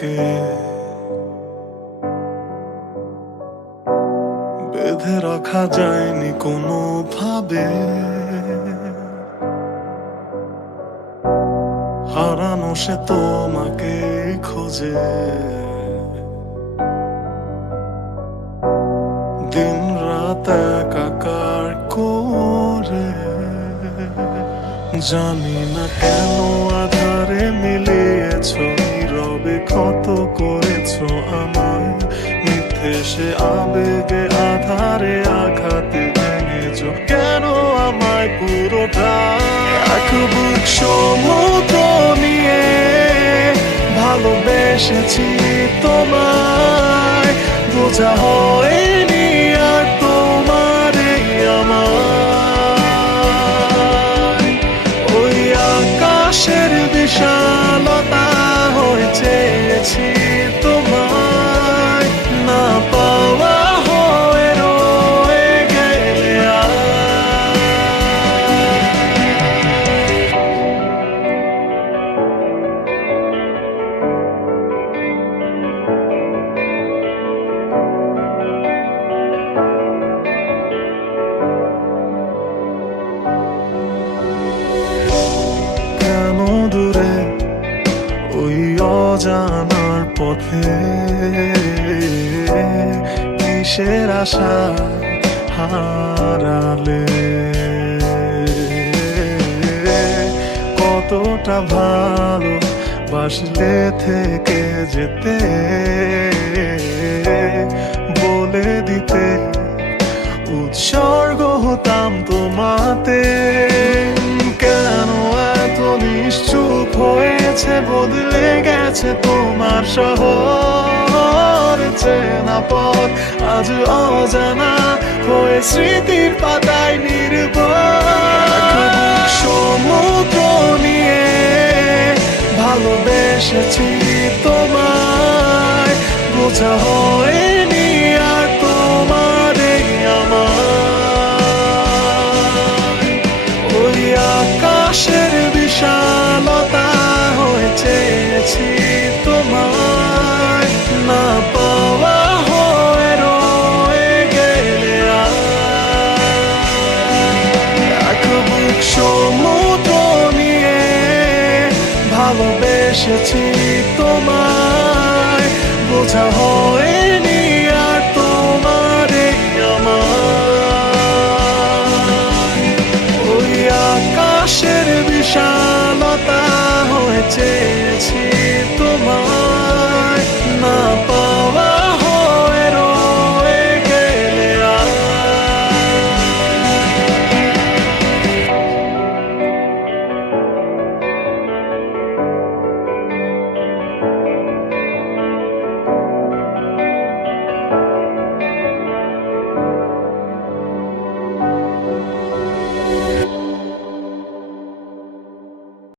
তোমাকে বেঁধে রাখা যায়নি কোনোভাবে, হারানো সে তোমাকে খোঁজে। দিন রাত একাকার করে, জানি না কেন আধারে মিলিয়েছ, নীরবে ক্ষত করেছ আমায়। মিথ্যে সে আবেগে আধারে আঘাতে ভেঙেছ কেন আমায় পুরোটা। এক বুক সমুদ্র নিয়ে ভালোবেসেছি তোমায়, বোঝা হয়নি আর তোমার আমার। ওই আকাশের বিশালতা হয়ে চেয়েছি তোমায়, না পাওয়া হয়ে রয়ে গেলে কেন দূরে ওই অজানার পথে, কিসের আশা হারালে। কতটা ভালো বাসলে থেকে যেতে, বলে দিতে উৎসর্গ হতাম তোমাতে। কেন এত নিশ্চুপ হয়েছে, বদলে গেছে তোমার শহর। চেনা পথ আজ অজানা হয়ে স্মৃতির পাতায় নির্ভর। সমুদ্র নিয়ে ভালোবেসেছি তোমায়, বোঝা হয়নি আর তোমার আমার। ওই আকাশের বিশালতা হয়ে চেয়েছি তোমায়, না পাওয়া হয়ে রয়ে গেলে এক বুক সমুদ্র নিয়ে ভালোবেসেছি তোমায়, বোঝা হয়নি আর তোমার আমার। ওই আকাশের বিশালতা হয়েছে